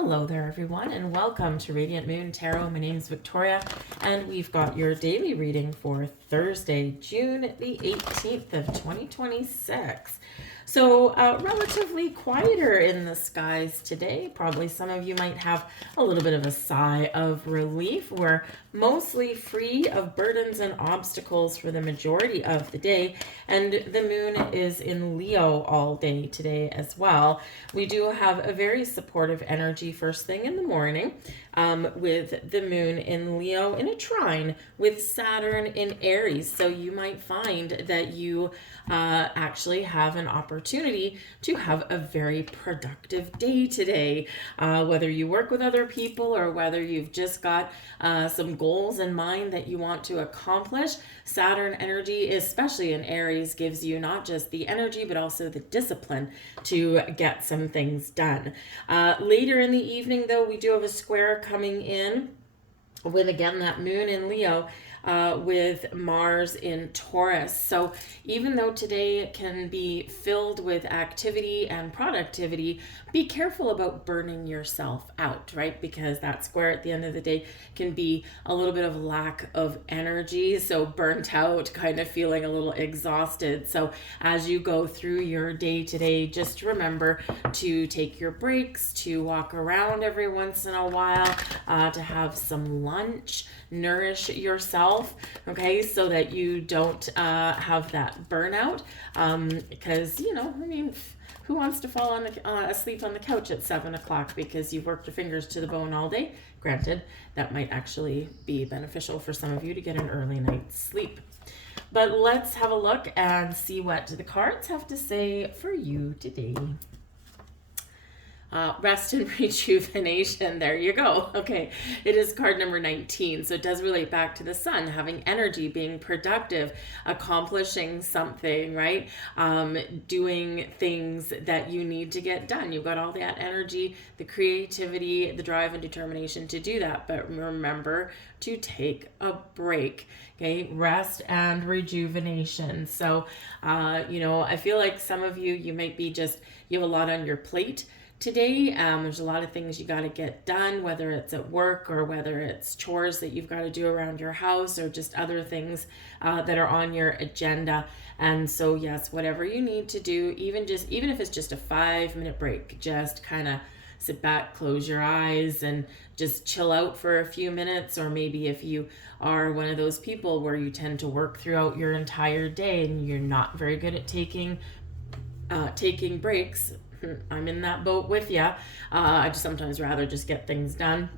Hello there, everyone, and welcome to Radiant Moon Tarot. My name is Victoria, and we've got your daily reading for Thursday, June the 18th of 2026. So, relatively quieter in the skies today. Probably some of you might have a little bit of a sigh of relief. We're mostly free of burdens and obstacles for the majority of the day, and the moon is in Leo all day today as well. We do have a very supportive energy first thing in the morning, with the moon in Leo in a trine with Saturn in Aries. So you might find that you actually have an opportunity to have a very productive day today. Whether you work with other people or whether you've just got some goals in mind that you want to accomplish, Saturn energy, especially in Aries, gives you not just the energy but also the discipline to get some things done. Later in the evening, though, we do have a square coming in with, again, that moon in Leo, with Mars in Taurus. So even though today can be filled with activity and productivity, be careful about burning yourself out, right? Because that square at the end of the day can be a little bit of lack of energy. So burnt out, kind of feeling a little exhausted. So as you go through your day today, just remember to take your breaks, to walk around every once in a while, to have some lunch, nourish yourself, okay, so that you don't have that burnout, because, who wants to fall asleep on the couch at 7 o'clock because you've worked your fingers to the bone all day? Granted, that might actually be beneficial for some of you to get an early night's sleep. But let's have a look and see what the cards have to say for you today. Rest and rejuvenation. There you go. Okay. It is card number 19. So it does relate back to the sun, having energy, being productive, accomplishing something, right? Doing things that you need to get done. You've got all that energy, the creativity, the drive and determination to do that. But remember to take a break. Okay. Rest and rejuvenation. So, I feel like some of you might be you have a lot on your plate today. There's a lot of things you got to get done, whether it's at work or whether it's chores that you've got to do around your house or just other things that are on your agenda. And so, yes, whatever you need to do, even if it's just a 5-minute break, just kind of sit back, close your eyes, and just chill out for a few minutes. Or maybe if you are one of those people where you tend to work throughout your entire day and you're not very good at taking breaks, I'm in that boat with you. I just sometimes rather just get things done.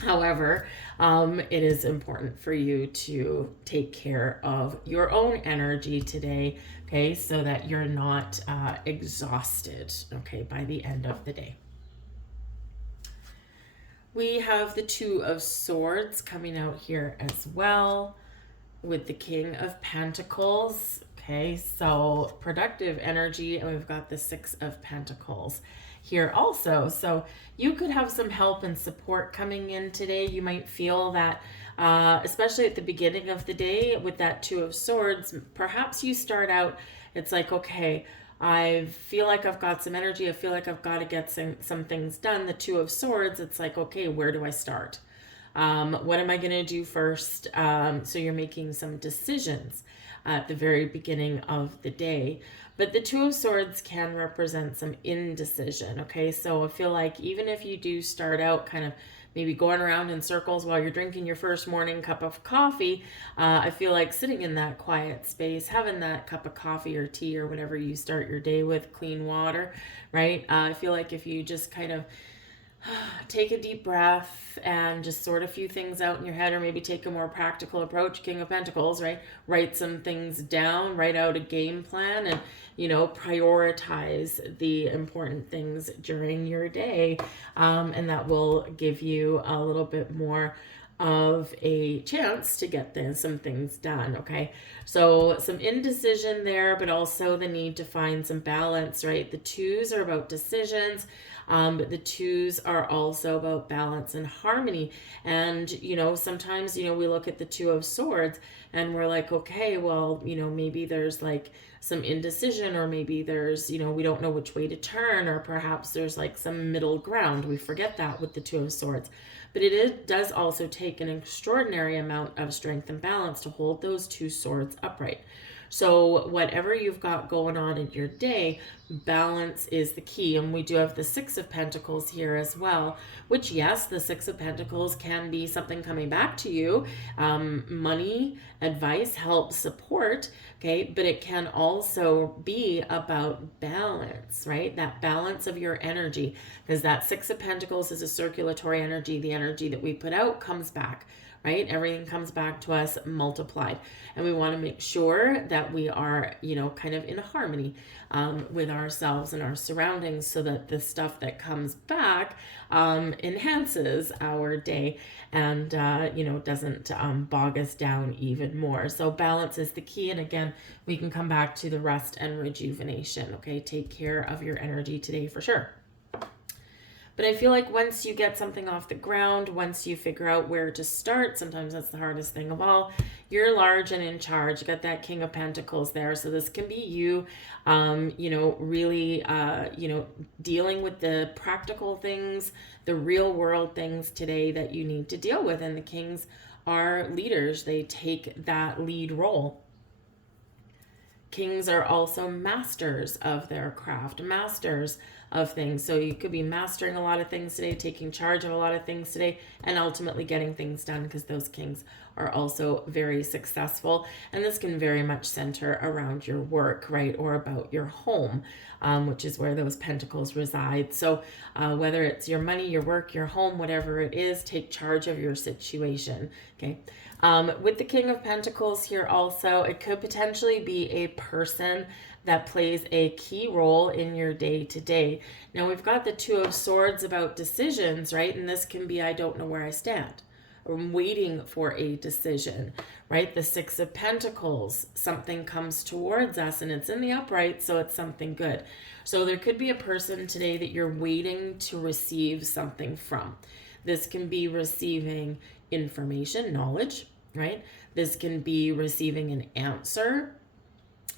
However, it is important for you to take care of your own energy today, okay, so that you're not exhausted, okay, by the end of the day. We have the Two of Swords coming out here as well with the King of Pentacles. Okay, so productive energy, and we've got the Six of Pentacles here also. So you could have some help and support coming in today. You might feel that, especially at the beginning of the day with that Two of Swords, perhaps you start out, it's like, okay, I feel like I've got some energy. I feel like I've got to get some things done. The Two of Swords, it's like, okay, where do I start? What am I going to do first? So you're making some decisions at the very beginning of the day. But the Two of Swords can represent some indecision, okay? So I feel like even if you do start out kind of maybe going around in circles while you're drinking your first morning cup of coffee, I feel like sitting in that quiet space, having that cup of coffee or tea or whatever you start your day with, clean water, right? I feel like if you just kind of take a deep breath and just sort a few things out in your head, or maybe take a more practical approach, King of Pentacles, right? Write some things down, write out a game plan, and, prioritize the important things during your day. And that will give you a little bit more of a chance to get some things done, okay? So some indecision there, but also the need to find some balance, right? The twos are about decisions. But the twos are also about balance and harmony. And, sometimes, we look at the Two of Swords and we're like, okay, well, maybe there's like some indecision, or maybe there's, we don't know which way to turn, or perhaps there's like some middle ground. We forget that with the Two of Swords. But does also take an extraordinary amount of strength and balance to hold those two swords upright. So whatever you've got going on in your day, balance is the key. And we do have the Six of Pentacles here as well, which, yes, the Six of Pentacles can be something coming back to you, money, advice, help, support, okay? But it can also be about balance, right? That balance of your energy, because that Six of Pentacles is a circulatory energy. The energy that we put out comes back, right? Everything comes back to us multiplied. And we want to make sure that we are, kind of in harmony with ourselves and our surroundings, so that the stuff that comes back enhances our day and, doesn't bog us down even more. So balance is the key. And again, we can come back to the rest and rejuvenation, okay? Take care of your energy today for sure. But I feel like once you get something off the ground, once you figure out where to start, sometimes that's the hardest thing of all, you're large and in charge. You got that King of Pentacles there. So this can be you, really, dealing with the practical things, the real world things today that you need to deal with. And the Kings are leaders. They take that lead role. Kings are also masters of their craft, masters of things. So you could be mastering a lot of things today, taking charge of a lot of things today, and ultimately getting things done, because those Kings are also very successful. And this can very much center around your work, right? Or about your home, which is where those pentacles reside. So whether it's your money, your work, your home, whatever it is, take charge of your situation, okay? With the King of Pentacles here also, it could potentially be a person that plays a key role in your day to day. Now we've got the Two of Swords about decisions, right? And this can be, I don't know where I stand. I'm waiting for a decision, right? The Six of Pentacles, something comes towards us and it's in the upright, so it's something good. So there could be a person today that you're waiting to receive something from. This can be receiving information, knowledge, right? This can be receiving an answer,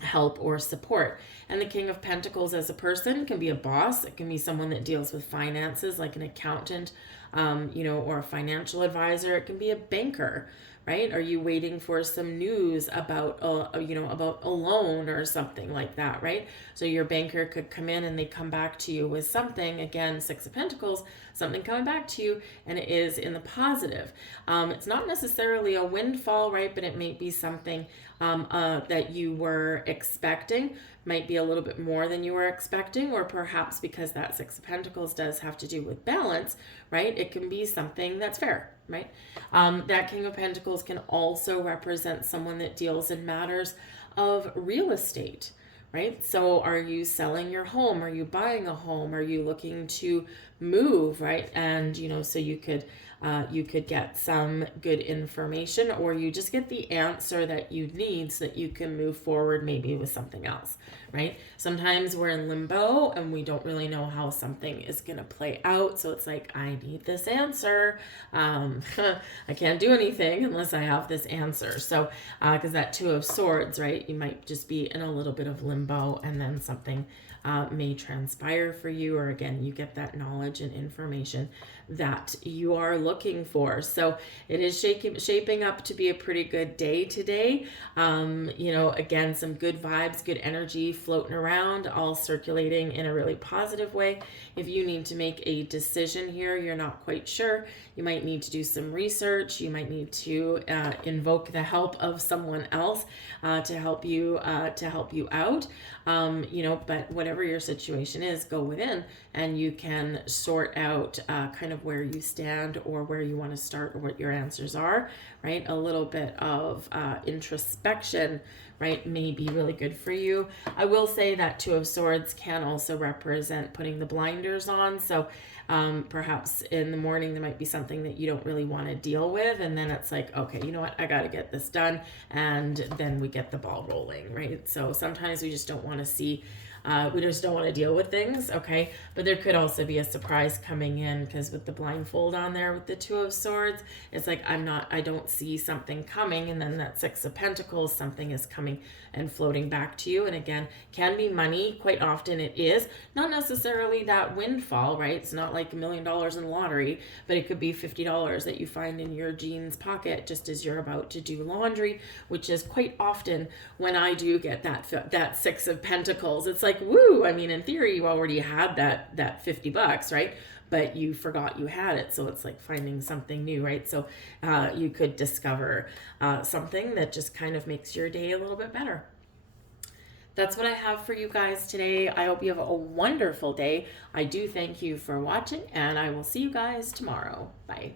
help, or support. And the King of Pentacles as a person can be a boss. It can be someone that deals with finances, like an accountant, or a financial advisor. It can be a banker, right? Are you waiting for some news about, about a loan or something like that, right? So your banker could come in and they come back to you with something, again, Six of Pentacles, something coming back to you, and it is in the positive. It's not necessarily a windfall, right? But it may be something that you were expecting, might be a little bit more than you were expecting, or perhaps because that Six of Pentacles does have to do with balance, right? It can be something that's fair, right? That King of Pentacles can also represent someone that deals in matters of real estate, right? So are you selling your home? Are you buying a home? Are you looking to move, right? And, so you could get some good information, or you just get the answer that you need so that you can move forward maybe with something else, right? Sometimes we're in limbo and we don't really know how something is going to play out. So it's like, I need this answer. I can't do anything unless I have this answer. So, because that Two of Swords, right? You might just be in a little bit of limbo, and then something may transpire for you, or again, you get that knowledge and information that you are looking for. So it is shaping up to be a pretty good day today. Again, some good vibes, good energy floating around, all circulating in a really positive way. If you need to make a decision here, you're not quite sure, you might need to do some research. You might need to invoke the help of someone else to help you out. But whatever your situation is, go within and you can sort out kind of where you stand, or where you want to start, or what your answers are, right? A little bit of introspection, right, may be really good for you. I will say that Two of Swords can also represent putting the blinders on. So perhaps in the morning there might be something that you don't really want to deal with, and then it's like, okay, you know what, I got to get this done, and then we get the ball rolling, right? So sometimes we just don't want to see We just don't want to deal with things, okay? But there could also be a surprise coming in, because with the blindfold on there with the Two of Swords, it's like I don't see something coming, and then that Six of Pentacles, something is coming and floating back to you. And again, can be money. Quite often it is not necessarily that windfall, right? It's not like $1 million in the lottery, but it could be $50 that you find in your jeans pocket just as you're about to do laundry, which is quite often when I do get that Six of Pentacles. It's like, woo, I mean, in theory you already had that $50, right? But you forgot you had it. So it's like finding something new, right? So you could discover something that just kind of makes your day a little bit better. That's what I have for you guys today. I hope you have a wonderful day. I do thank you for watching, and I will see you guys tomorrow. Bye.